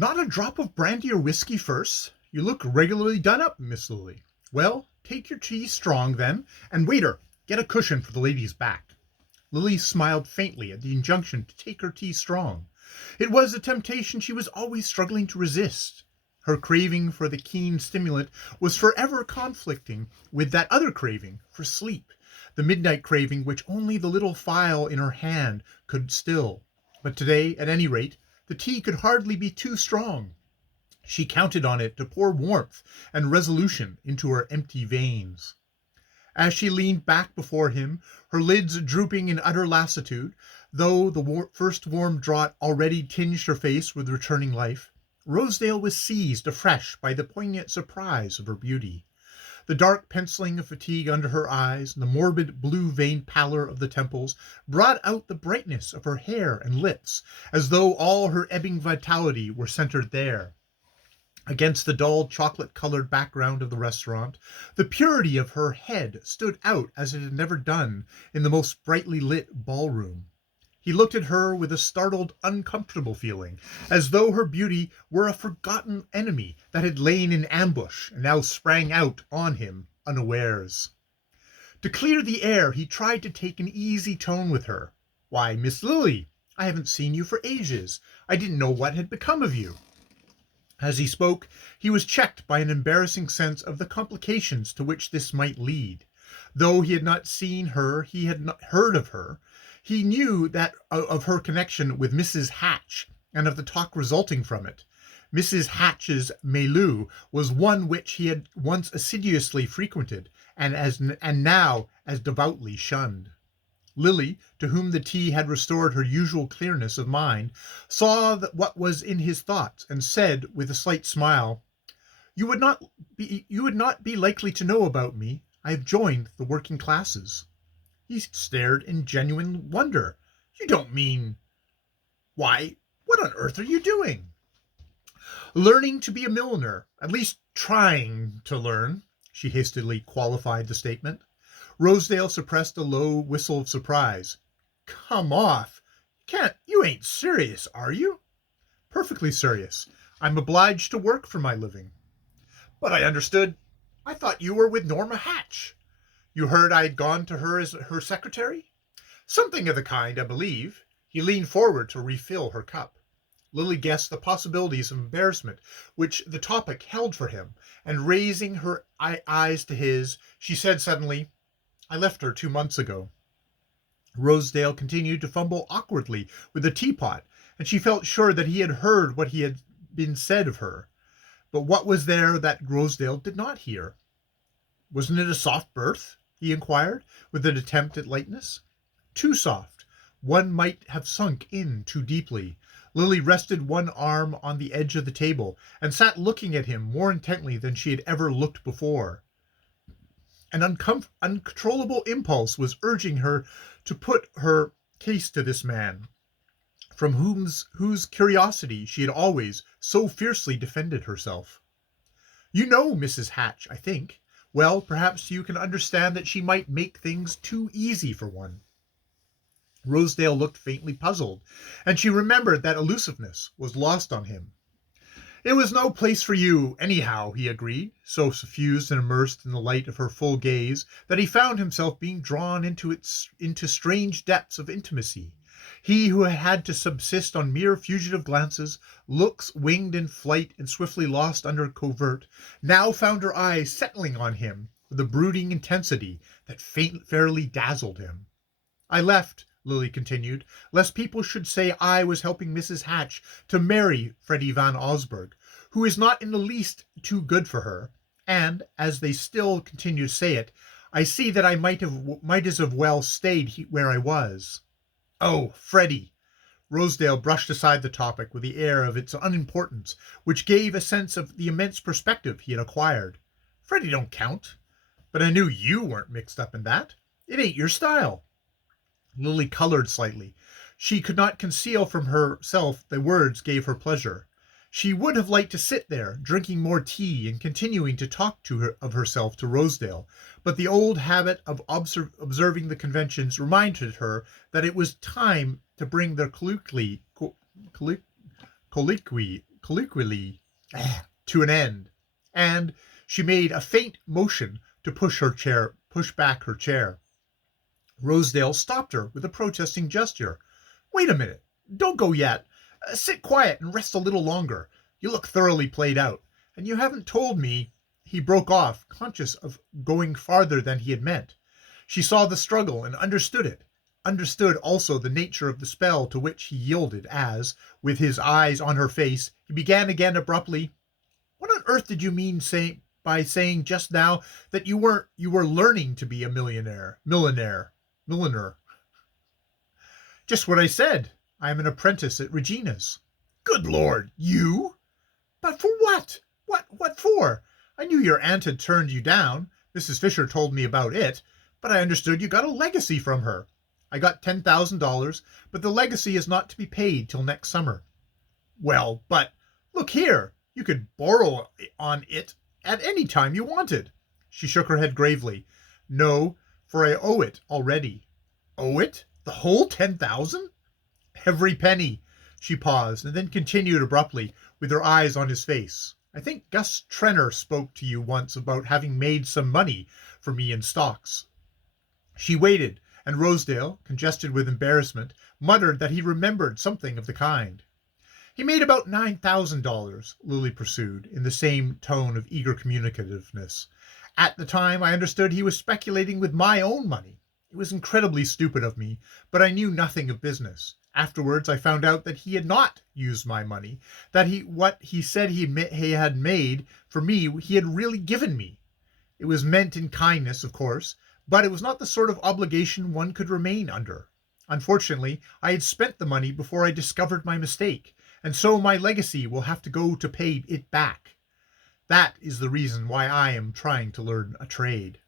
Not a drop of brandy or whiskey first? You look regularly done up, Miss Lily. Well, take your tea strong, then, and waiter, get a cushion for the lady's back. Lily smiled faintly at the injunction to take her tea strong. It was a temptation she was always struggling to resist. Her craving for the keen stimulant was forever conflicting with that other craving for sleep, the midnight craving which only the little phial in her hand could still. But today, at any rate, the tea could hardly be too strong. She counted on it to pour warmth and resolution into her empty veins. As she leaned back before him, her lids drooping in utter lassitude, though the first warm draught already tinged her face with returning life, Rosedale was seized afresh by the poignant surprise of her beauty. The dark penciling of fatigue under her eyes, and the morbid blue-veined pallor of the temples, brought out the brightness of her hair and lips, as though all her ebbing vitality were centered there. Against the dull chocolate-colored background of the restaurant, the purity of her head stood out as it had never done in the most brightly lit ballroom. He looked at her with a startled, uncomfortable feeling, as though her beauty were a forgotten enemy that had lain in ambush and now sprang out on him unawares. To clear the air, he tried to take an easy tone with her. "Why, Miss Lily, I haven't seen you for ages. I didn't know what had become of you." As he spoke, he was checked by an embarrassing sense of the complications to which this might lead. Though he had not seen her, he had not heard of her. He knew that of her connection with Mrs. Hatch, and of the talk resulting from it. Mrs. Hatch's milieu was one which he had once assiduously frequented, and now as devoutly shunned. Lily, to whom the tea had restored her usual clearness of mind, saw what was in his thoughts, and said, with a slight smile, You would not be likely to know about me. I have joined the working classes." He stared in genuine wonder. "You don't mean... Why, what on earth are you doing?" "Learning to be a milliner, at least trying to learn," she hastily qualified the statement. Rosedale suppressed a low whistle of surprise. "Come off. You ain't serious, are you?" "Perfectly serious. I'm obliged to work for my living." "But I thought you were with Norma Hatch. You heard I had gone to her as her secretary?" "Something of the kind, I believe." He leaned forward to refill her cup. Lily guessed the possibilities of embarrassment which the topic held for him, and raising her eyes to his, she said suddenly, "I left her 2 months ago." Rosedale continued to fumble awkwardly with the teapot, and she felt sure that he had heard what had been said of her. But what was there that Rosedale did not hear? "Wasn't it a soft berth?" he inquired, with an attempt at lightness. "Too soft. One might have sunk in too deeply." Lily rested one arm on the edge of the table, and sat looking at him more intently than she had ever looked before. An uncontrollable impulse was urging her to put her case to this man, from whose curiosity she had always so fiercely defended herself. "You know Mrs. Hatch, I think. Well, perhaps you can understand that she might make things too easy for one." Rosedale looked faintly puzzled, and she remembered that elusiveness was lost on him. "It was no place for you, anyhow," he agreed, so suffused and immersed in the light of her full gaze that he found himself being drawn into strange depths of intimacy. He who had had to subsist on mere fugitive glances, looks winged in flight and swiftly lost under covert, now found her eyes settling on him with a brooding intensity that fairly dazzled him. "I left," Lily continued, "lest people should say I was helping Mrs. Hatch to marry Freddie Van Osburgh, who is not in the least too good for her, and, as they still continue to say it, I see that I might as have well stayed where I was." "Oh, Freddie!" Rosedale brushed aside the topic with the air of its unimportance, which gave a sense of the immense perspective he had acquired. "Freddie don't count. But I knew you weren't mixed up in that. It ain't your style." Lily colored slightly. She could not conceal from herself the words gave her pleasure. She would have liked to sit there, drinking more tea and continuing to talk of herself to Rosedale, but the old habit of observing the conventions reminded her that it was time to bring their colloquy colloquially to an end, and she made a faint motion to push back her chair. Rosedale stopped her with a protesting gesture. "Wait a minute. Don't go yet. Sit quiet and rest a little longer. You look thoroughly played out, and you haven't told me—" He broke off, conscious of going farther than he had meant. She saw the struggle and understood it, understood also the nature of the spell to which he yielded as, with his eyes on her face, he began again abruptly, "What on earth did you mean by saying just now that you were learning to be a milliner?" "Just what I said. I am an apprentice at Regina's." "Good Lord, you? But for what? What for? I knew your aunt had turned you down. Mrs. Fisher told me about it, but I understood you got a legacy from her." "I got $10,000, but the legacy is not to be paid till next summer." "Well, but look here, you could borrow on it at any time you wanted." She shook her head gravely. "No, for I owe it already." "Owe it? The whole 10,000? "Every penny." She paused, and then continued abruptly, with her eyes on his face. "I think Gus Trenor spoke to you once about having made some money for me in stocks." She waited, and Rosedale, congested with embarrassment, muttered that he remembered something of the kind. "He made about $9,000, Lily pursued, in the same tone of eager communicativeness. "At the time I understood he was speculating with my own money. It was incredibly stupid of me, but I knew nothing of business. Afterwards I found out that he had not used my money, that what he said he had made for me he had really given me. It was meant in kindness, of course, but it was not the sort of obligation one could remain under. Unfortunately, I had spent the money before I discovered my mistake, and so my legacy will have to go to pay it back. That is the reason why I am trying to learn a trade."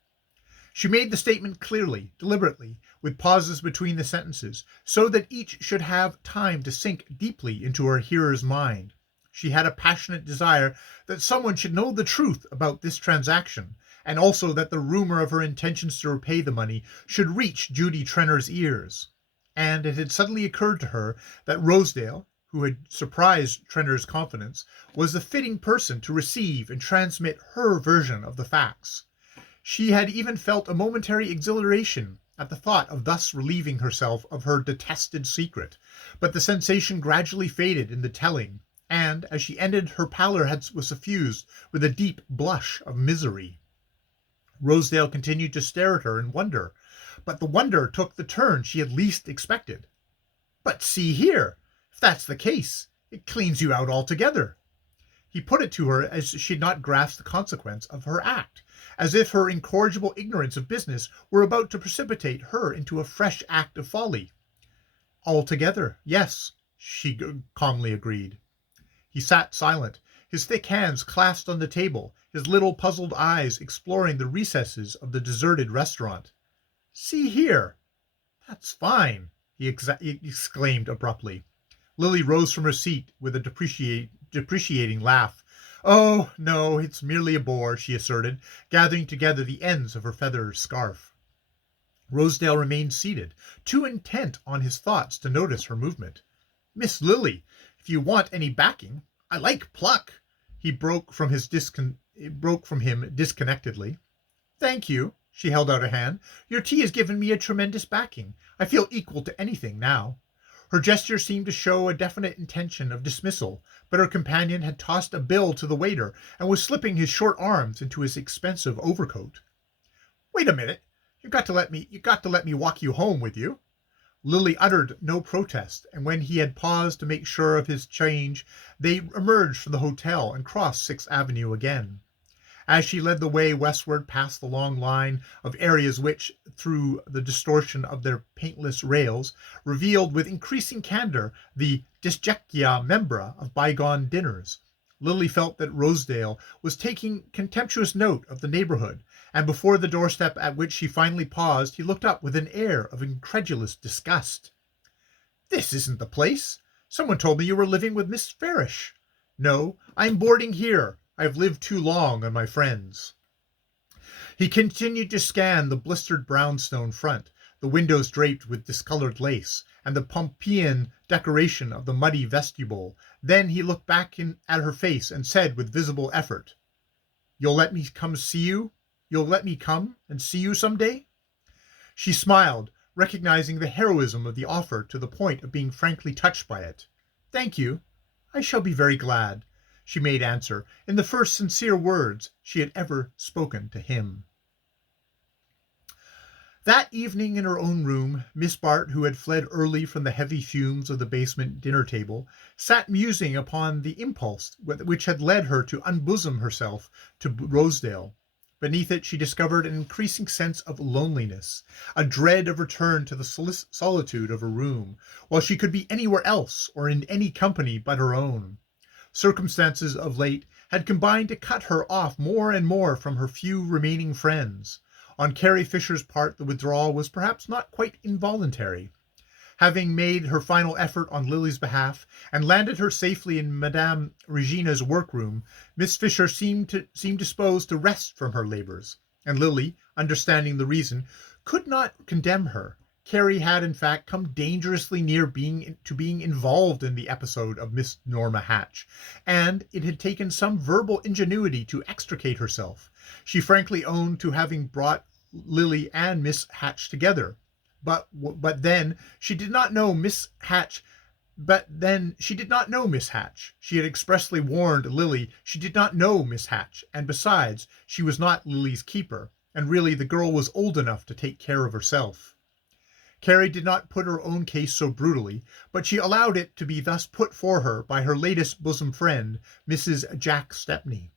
She made the statement clearly, deliberately, with pauses between the sentences, so that each should have time to sink deeply into her hearer's mind. She had a passionate desire that someone should know the truth about this transaction, and also that the rumor of her intentions to repay the money should reach Judy Trenor's ears. And it had suddenly occurred to her that Rosedale, who had surprised Trenor's confidence, was the fitting person to receive and transmit her version of the facts. She had even felt a momentary exhilaration at the thought of thus relieving herself of her detested secret, but the sensation gradually faded in the telling, and as she ended her pallor was suffused with a deep blush of misery. Rosedale continued to stare at her in wonder, but the wonder took the turn she had least expected. "But see here, if that's the case, it cleans you out altogether." He put it to her as she had not grasped the consequence of her act, as if her incorrigible ignorance of business were about to precipitate her into a fresh act of folly. "Altogether, yes," she calmly agreed. He sat silent, his thick hands clasped on the table, his little puzzled eyes exploring the recesses of the deserted restaurant. "See here, that's fine," he exclaimed abruptly. Lily rose from her seat with a depreciating laugh. "Oh, no, it's merely a bore," she asserted, gathering together the ends of her feather scarf. Rosedale remained seated, too intent on his thoughts to notice her movement. "Miss Lily, if you want any backing, I like pluck." He broke from him disconnectedly. "Thank you." She held out a hand. "Your tea has given me a tremendous backing. I feel equal to anything now." Her gesture seemed to show a definite intention of dismissal, but her companion had tossed a bill to the waiter and was slipping his short arms into his expensive overcoat. "Wait a minute. You got to let me walk you home with you." Lily uttered no protest, and when he had paused to make sure of his change, they emerged from the hotel and crossed Sixth Avenue again. As she led the way westward past the long line of areas which, through the distortion of their paintless rails, revealed with increasing candor the disjecta membra of bygone dinners, Lily felt that Rosedale was taking contemptuous note of the neighborhood, and before the doorstep at which she finally paused, he looked up with an air of incredulous disgust. "This isn't the place. Someone told me you were living with Miss Farish." "No, I'm boarding here. I've lived too long on my friends." He continued to scan the blistered brownstone front, the windows draped with discolored lace, and the Pompeian decoration of the muddy vestibule. Then he looked back at her face and said with visible effort, "You'll let me come see you? You'll let me come and see you some day?" She smiled, recognizing the heroism of the offer to the point of being frankly touched by it. "Thank you. I shall be very glad," she made answer, in the first sincere words she had ever spoken to him. That evening in her own room, Miss Bart, who had fled early from the heavy fumes of the basement dinner table, sat musing upon the impulse which had led her to unbosom herself to Rosedale. Beneath it she discovered an increasing sense of loneliness, a dread of return to the solitude of her room, while she could be anywhere else or in any company but her own. Circumstances of late had combined to cut her off more and more from her few remaining friends. On Carrie Fisher's part the withdrawal was perhaps not quite involuntary. Having made her final effort on Lily's behalf, and landed her safely in Madame Regina's workroom, Miss Fisher seemed disposed to rest from her labors, and Lily, understanding the reason, could not condemn her. Carrie had in fact come dangerously near being involved in the episode of Miss Norma Hatch, and it had taken some verbal ingenuity to extricate herself. She frankly owned to having brought Lily and Miss Hatch together, but then she did not know Miss Hatch. She had expressly warned Lily she did not know Miss Hatch, and besides, she was not Lily's keeper, and really the girl was old enough to take care of herself. Carrie did not put her own case so brutally, but she allowed it to be thus put for her by her latest bosom friend, Mrs. Jack Stepney.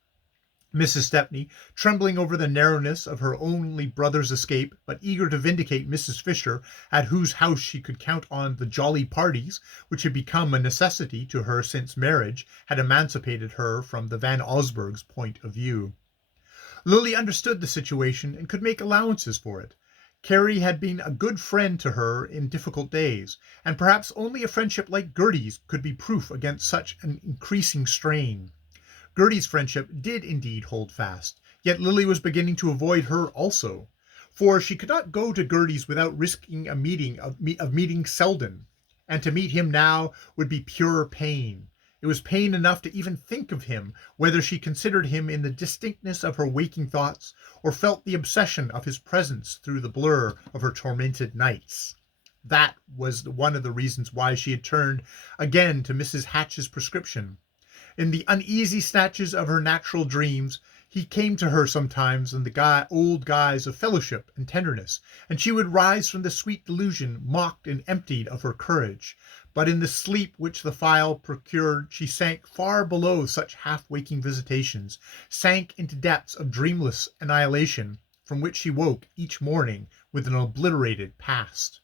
Mrs. Stepney, trembling over the narrowness of her only brother's escape, but eager to vindicate Mrs. Fisher, at whose house she could count on the jolly parties which had become a necessity to her since marriage had emancipated her from the Van Osburgh's point of view. Lily understood the situation and could make allowances for it. Carrie had been a good friend to her in difficult days, and perhaps only a friendship like Gertie's could be proof against such an increasing strain. Gertie's friendship did indeed hold fast, yet Lily was beginning to avoid her also, for she could not go to Gertie's without risking a meeting Selden, and to meet him now would be pure pain. It was pain enough to even think of him, whether she considered him in the distinctness of her waking thoughts, or felt the obsession of his presence through the blur of her tormented nights. That was one of the reasons why she had turned again to Mrs. Hatch's prescription. In the uneasy snatches of her natural dreams, he came to her sometimes in the old guise of fellowship and tenderness, and she would rise from the sweet delusion mocked and emptied of her courage. But in the sleep which the phial procured, she sank far below such half-waking visitations, sank into depths of dreamless annihilation, from which she woke each morning with an obliterated past.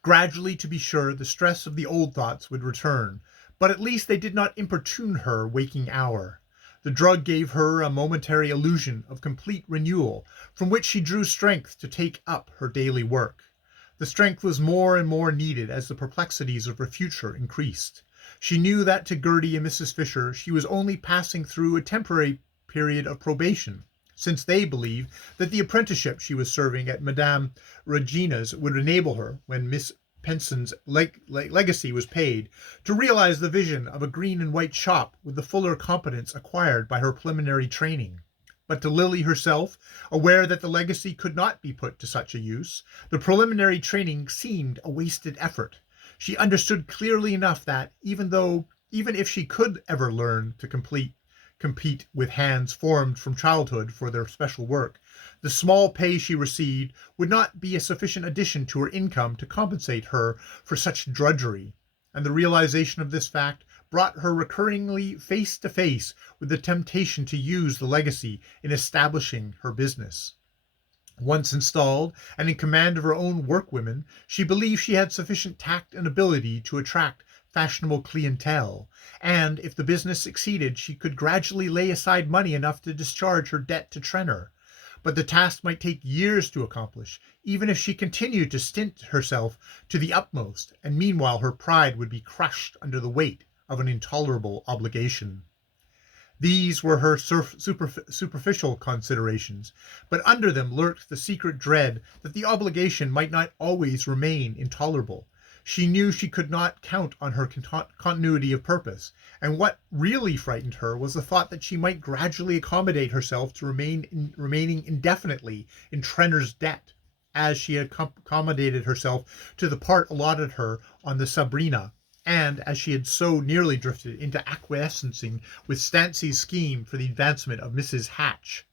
Gradually, to be sure, the stress of the old thoughts would return, but at least they did not importune her waking hour. The drug gave her a momentary illusion of complete renewal, from which she drew strength to take up her daily work. The strength was more and more needed as the perplexities of her future increased. She knew that to Gertie and Mrs. Fisher she was only passing through a temporary period of probation, since they believed that the apprenticeship she was serving at Madame Regina's would enable her, when Miss Penson's legacy was paid, to realize the vision of a green and white shop with the fuller competence acquired by her preliminary training. But to Lily herself, aware that the legacy could not be put to such a use, the preliminary training seemed a wasted effort. She understood clearly enough that, even if she could ever learn to compete with hands formed from childhood for their special work, the small pay she received would not be a sufficient addition to her income to compensate her for such drudgery, and the realization of this fact brought her recurringly face to face with the temptation to use the legacy in establishing her business. Once installed and in command of her own workwomen, she believed she had sufficient tact and ability to attract fashionable clientele, and if the business succeeded, she could gradually lay aside money enough to discharge her debt to Trenor. But the task might take years to accomplish, even if she continued to stint herself to the utmost, and meanwhile her pride would be crushed under the weight of an intolerable obligation. These were her superficial considerations, but under them lurked the secret dread that the obligation might not always remain intolerable. She knew she could not count on her continuity of purpose, and what really frightened her was the thought that she might gradually accommodate herself to remaining indefinitely in Trenner's debt, as she had accommodated herself to the part allotted her on the Sabrina, and as she had so nearly drifted into acquiescing with Stancy's scheme for the advancement of Mrs. Hatch.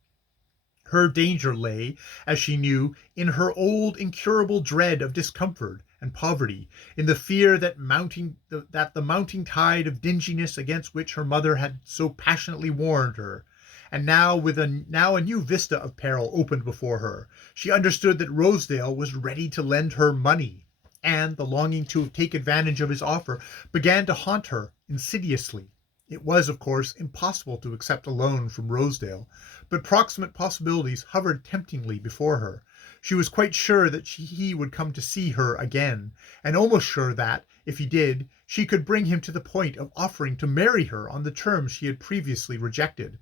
Her danger lay, as she knew, in her old incurable dread of discomfort and poverty, in the fear that the mounting tide of dinginess against which her mother had so passionately warned her. And now, with a new vista of peril opened before her, she understood that Rosedale was ready to lend her money, and the longing to take advantage of his offer began to haunt her insidiously. It was, of course, impossible to accept a loan from Rosedale, but proximate possibilities hovered temptingly before her. She was quite sure that he would come to see her again, and almost sure that, if he did, she could bring him to the point of offering to marry her on the terms she had previously rejected.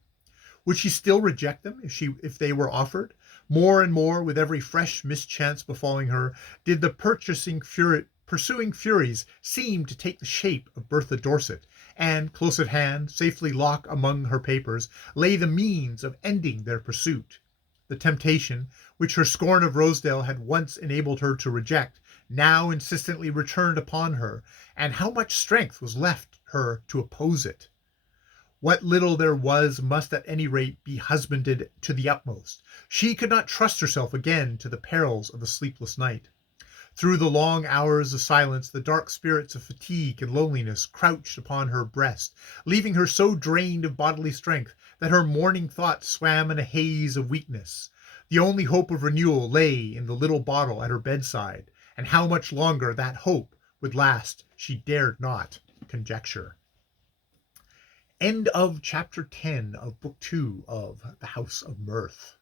Would she still reject them if they were offered? More and more, with every fresh mischance befalling her, did the pursuing furies seem to take the shape of Bertha Dorset, and, close at hand, safely locked among her papers, lay the means of ending their pursuit. The temptation, which her scorn of Rosedale had once enabled her to reject, now insistently returned upon her, and how much strength was left her to oppose it? What little there was must at any rate be husbanded to the utmost. She could not trust herself again to the perils of a sleepless night. Through the long hours of silence the dark spirits of fatigue and loneliness crouched upon her breast, leaving her so drained of bodily strength that her morning thoughts swam in a haze of weakness. The only hope of renewal lay in the little bottle at her bedside, and how much longer that hope would last she dared not conjecture. End of chapter 10 of book 2 of The House of Mrth.